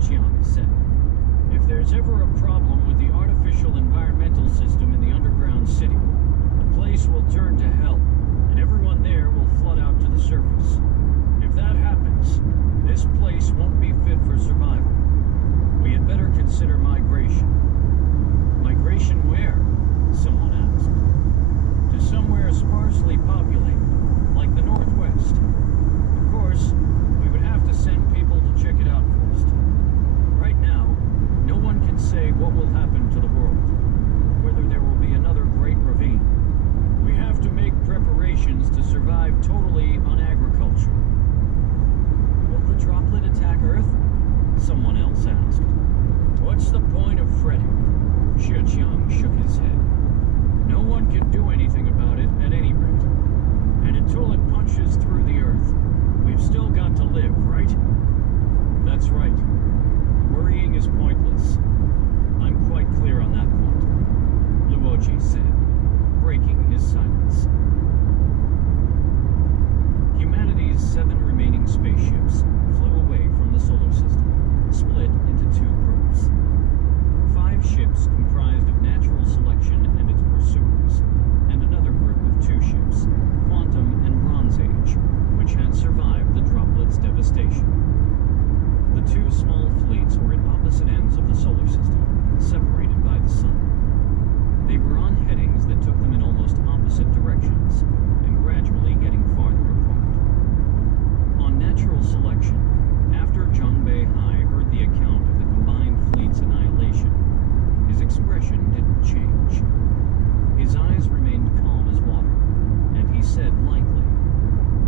Chiang said, "If there's ever a problem with the artificial environmental system in the underground city, the place will turn to hell, and everyone there will flood out to the surface. If that happens, this place won't be fit for survival. We had better consider migration." "Migration where?" someone asked. "To somewhere sparsely populated, like the Northwest. Of course, we would have to send people to check it out first. Right now, no one can say what will happen to the world, whether there will be another great ravine. We have to make preparations to survive totally on agriculture." "Will the droplet attack Earth?" someone else asked. "What's the point of fretting?" Chiang shook his head. "No one can do anything about it at any rate. And until it punches through the Earth, we've still got to live, right?" "That's right. Worrying is pointless. I'm quite clear on that point," Luoji said, breaking his silence. Humanity's 7 remaining spaceships flew away from the solar system, split into 2 groups. 5 ships comprised of natural selection and its pursuers, and another group of 2 ships, Quantum and Bronze Age, which had survived the droplet's devastation. The 2 small fleets were at opposite ends of the solar system, separated by the sun. They were on headings that took them in almost opposite directions, and gradually getting farther apart. On natural selection, after Zhang Beihai heard the account of the combined fleet's annihilation, his expression didn't change. His eyes remained calm as water, and he said lightly,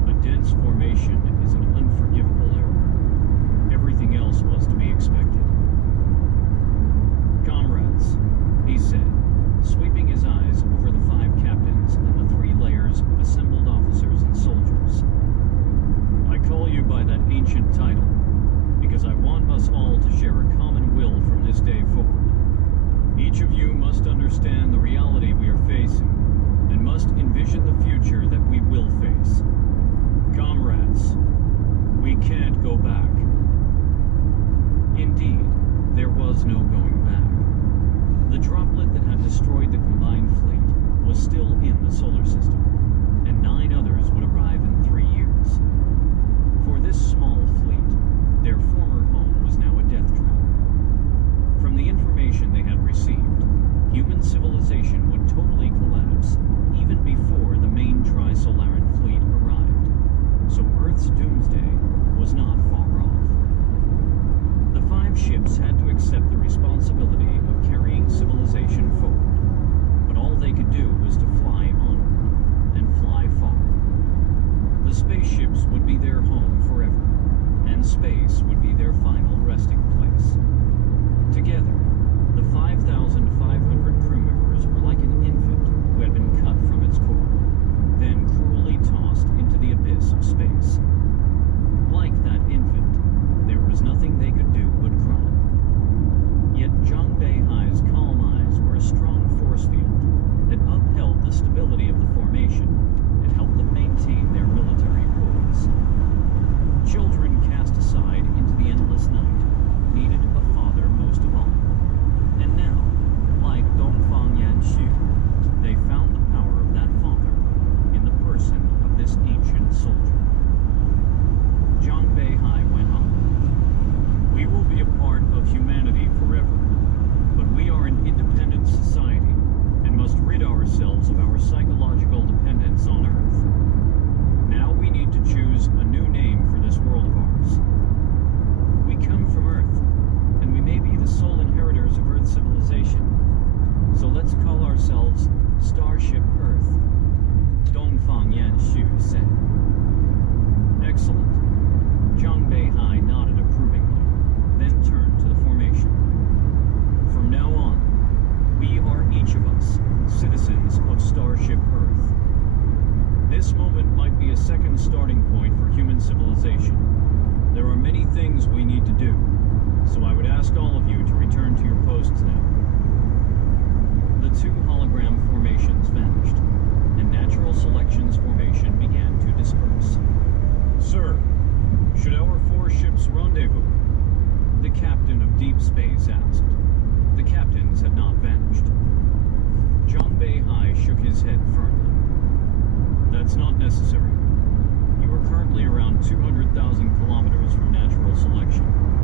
"A dense formation is an unforgivable error. Everything else was to be expected." "Comrades," he said, sweeping his eyes over the 5 captains and the 3 layers of assembled officers and soldiers. "I call you by that ancient title, because I want us all to share a common will from this day forward. Each of you must understand the reality we are facing, and must envision the future that we will face. Comrades, we can't go back." Indeed, there was no going back. The droplet that had destroyed the combined fleet was still in the solar system, and 9 others would arrive in 3 years. For this small fleet, their former home was now a death trap. From the information they had received, human civilization would totally collapse even before the main Trisolaran fleet arrived, so Earth's doomsday was not far off. The 5 ships had to accept the responsibility of carrying civilization forward, but all they could do was to fly onward, and fly far. The spaceships would be their home forever, and space would be their final resting place. Together, the 5,500 crew members were like an infant who had been cut from its cord, then cruelly tossed into the abyss of space. Like that infant, there was nothing they could do but cry. Yet Zhang Beihai's calm eyes were a strong force field that upheld the stability of the formation and helped them maintain their military poise. Children cast aside into the endless night needed a father most of all. And now, like Dongfang Yanxu, they found the power of that father in the person of this ancient soldier. Zhang Beihai went on. "We will be a part of humanity forever, but we are an independent society and must rid ourselves of our psychological dependence on Earth. Now we need to choose a new name for this world of ours. We come from Earth, and we may be the sole inheritors of Earth civilization. So let's call ourselves Starship Earth," Dongfang Yanxu said. "Excellent." Zhang Beihai nodded approvingly, then turned to the formation. "From now on, we are each of us citizens of Starship Earth. This moment might be a second starting point for human civilization. There are many things we need to do, so I would ask all of you to return to your posts now." The 2 hologram formations vanished, and natural selection's formation began to disappear. Deep Space asked. The captains had not vanished. John Beihai shook his head firmly. That's not necessary. You are currently around 200,000 kilometers from natural selection.